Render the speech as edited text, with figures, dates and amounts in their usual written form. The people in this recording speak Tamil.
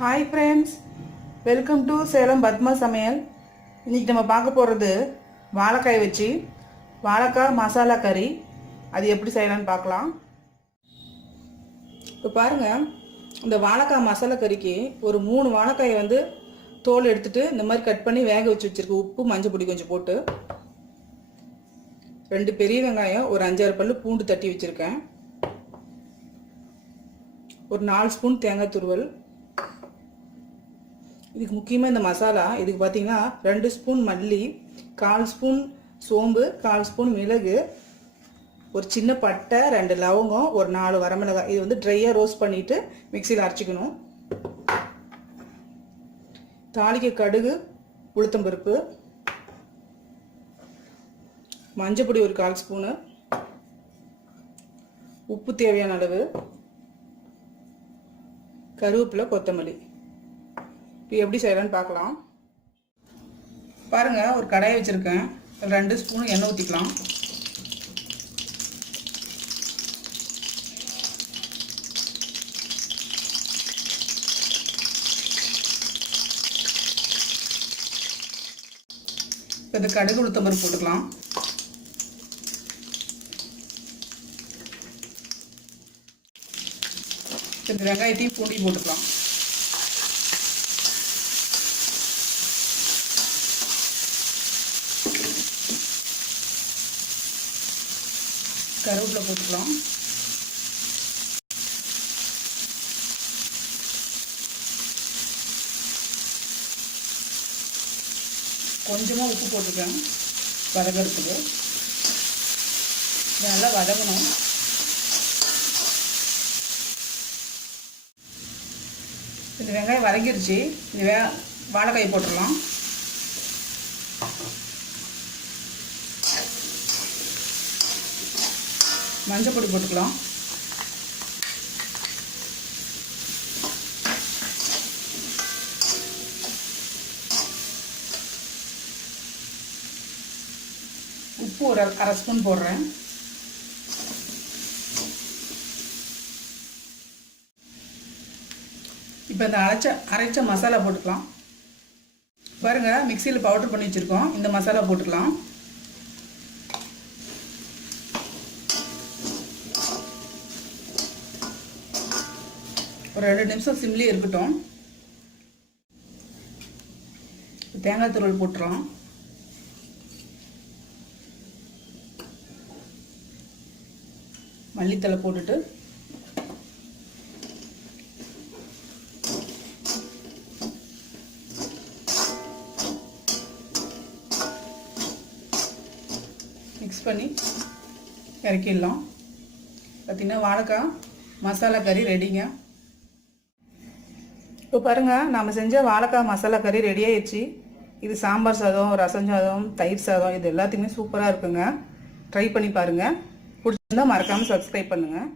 Hi friends, welcome to Salem Padma சமையல். இன்றைக்கி நம்ம பார்க்க போகிறது வாழைக்காய் வச்சு வாழைக்காய் மசாலா கறி. அது எப்படி செய்யலான்னு பார்க்கலாம். இப்போ பாருங்கள், இந்த வாழைக்காய் மசாலா கறிக்கு ஒரு 3 வாழைக்காயை வந்து தோல் எடுத்துகிட்டு இந்த மாதிரி கட் பண்ணி வேக வச்சு வச்சுருக்கு. உப்பு மஞ்சள் பொடி கொஞ்சம் போட்டு 2 பெரிய வெங்காயம், ஒரு 5-6 பல்லு பூண்டு தட்டி வச்சுருக்கேன், ஒரு 4 ஸ்பூன் தேங்காய் துருவல். இதுக்கு முக்கியமாக இந்த மசாலா இதுக்கு பார்த்தீங்கன்னா 2 ஸ்பூன் மல்லி, 1/4 ஸ்பூன் சோம்பு, 1/4 ஸ்பூன் மிளகு, ஒரு சின்ன பட்டை, 2 லவங்கம், ஒரு 4 வரமிளகாய். இது வந்து ட்ரையாக ரோஸ்ட் பண்ணிவிட்டு மிக்சியில் அரைச்சிக்கணும். தாளிக்க கடுகு, உளுத்தம்பருப்பு, மஞ்சள் பொடி ஒரு 1/4 ஸ்பூனு, உப்பு தேவையான அளவு, கருவேப்பிலை, கொத்தமல்லி. இப்போ எப்படி செய்யலான்னு பார்க்கலாம். பாருங்கள், ஒரு கடாயை வச்சுருக்கேன். 2 ஸ்பூன் எண்ணெய் ஊற்றிக்கலாம். இப்போ இந்த கடுகு உளுத்தம்பருப்பு போட்டுக்கலாம். இந்த வெங்காயத்தையும் பூண்டி போட்டுக்கலாம். கருவேப்பிலை போட்டுக்கலாம். கொஞ்சமாக உப்பு போட்டுக்கேன் வதக்கிறதுக்கு. நல்லா வதங்கணும். இந்த வெங்காயம் வதங்கிடுச்சு. இந்த வாழைக்காய் போட்டுடலாம். மஞ்சள் பொடி போட்டுக்கலாம். உப்பு ஒரு 1/2 ஸ்பூன் போடுறேன். இப்போ இந்த அரைச்ச மசாலா போட்டுக்கலாம். பாருங்கள், மிக்சியில் பவுடர் பண்ணி வச்சுருக்கோம். இந்த மசாலா போட்டுக்கலாம். ஒரு 2 நிமிஷம் சிம்லேயே இருக்கட்டும். தேங்காய் துருவல் போட்டுறோம். மல்லித்தலை போட்டுட்டு மிக்ஸ் பண்ணி இறக்கிடலாம். பார்த்திங்கன்னா வாழைக்காய் மசாலா கறி ரெடிங்க. இப்போ பாருங்கள், நாம் செஞ்ச வாழைக்காய் மசாலா கறி ரெடி ஆயிடுச்சு. இது சாம்பார் சாதம், ரசம் சாதம், தயிர் சாதம், இது எல்லாத்துக்குமே சூப்பராக இருக்குங்க. ட்ரை பண்ணி பாருங்கள். பிடிச்சிருந்தா மறக்காமல் சப்ஸ்கிரைப் பண்ணுங்கள்.